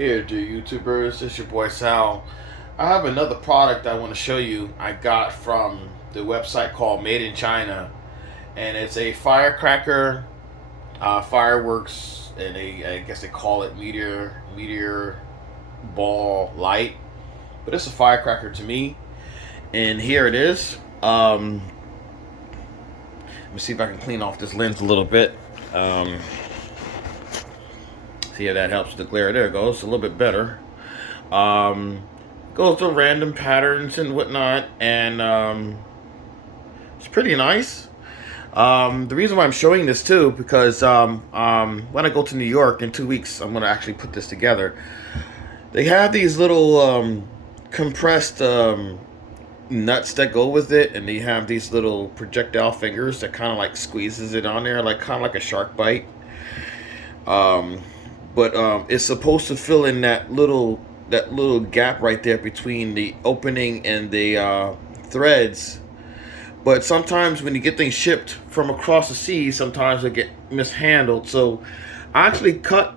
Here, dear YouTubers, it's your boy Sal. I have another product I want to show you. I got from the website called MadeInChina, and it's a firecracker, fireworks, and I guess they call it meteor ball light, but it's a firecracker to me. And here it is. Let me see if I can clean off this lens a little bit. See if that helps the glare. There it goes, a little bit better. Goes through random patterns and whatnot, and it's pretty nice. The reason why I'm showing this too, because when I go to New York in 2 weeks, I'm gonna actually put this together. They have these little compressed nuts that go with it, and they have these little projectile fingers that kind of like squeezes it on there, like kind of like a shark bite. But it's supposed to fill in that little gap right there between the opening and the threads. But sometimes when you get things shipped from across the sea, sometimes they get mishandled. So I actually cut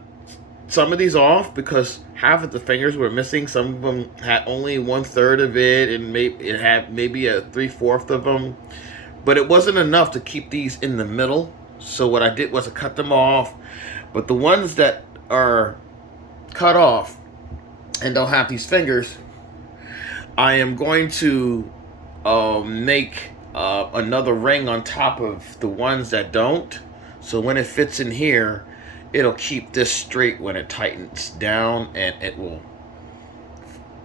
some of these off because half of the fingers were missing. Some of them had only 1/3 of it, and it had maybe a 3/4 of them. But it wasn't enough to keep these in the middle. So what I did was I cut them off. But the ones that are cut off and don't have these fingers, I am going to make another ring on top of the ones that don't. So when it fits in here, it'll keep this straight when it tightens down, and it will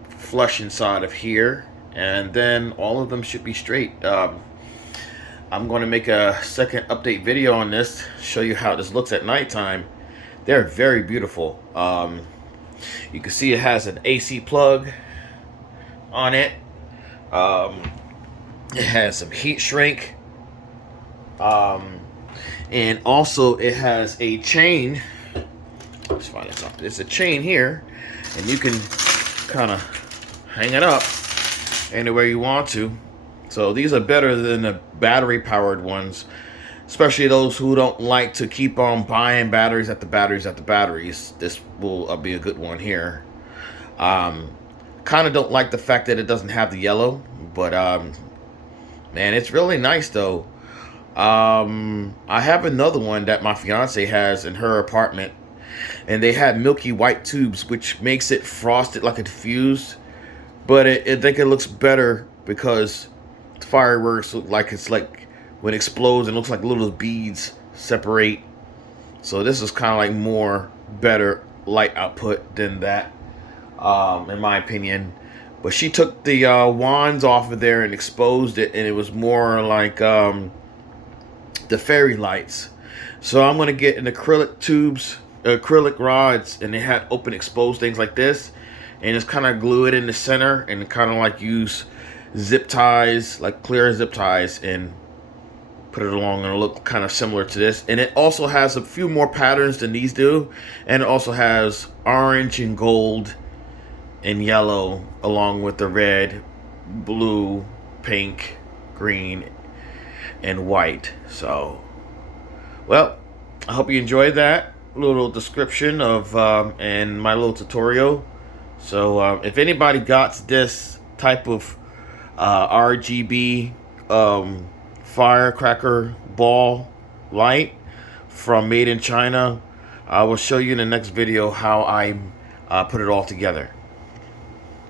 flush inside of here, and then all of them should be straight. I'm going to make a second update video on this, show you how this looks at nighttime. They're very beautiful. You can see it has an AC plug on it. It has some heat shrink. And also it has a chain. Let's find this out. There's a chain here, and you can kind of hang it up anywhere you want to. So these are better than the battery powered ones, especially those who don't like to keep on buying batteries at the batteries. This will be a good one here. Kind of don't like the fact that it doesn't have the yellow, but man, it's really nice though. I have another one that my fiance has in her apartment, and they had milky white tubes, which makes it frosted like a diffused, but I think it looks better because fireworks look like it's like when it explodes, it looks like little beads separate. So this is kind of like more better light output than that, in my opinion. But she took the wands off of there and exposed it, and it was more like the fairy lights. So I'm gonna get an acrylic tubes, acrylic rods, and they had open exposed things like this, and just kind of glue it in the center and kind of like use zip ties, like clear zip ties, and put it along, and it'll look kind of similar to this. And it also has a few more patterns than these do, and it also has orange and gold and yellow along with the red, blue, pink, green, and white. So, well, I hope you enjoyed that little description of and my little tutorial. So if anybody got this type of RGB firecracker ball light from MadeInChina, I will show you in the next video how I put it all together.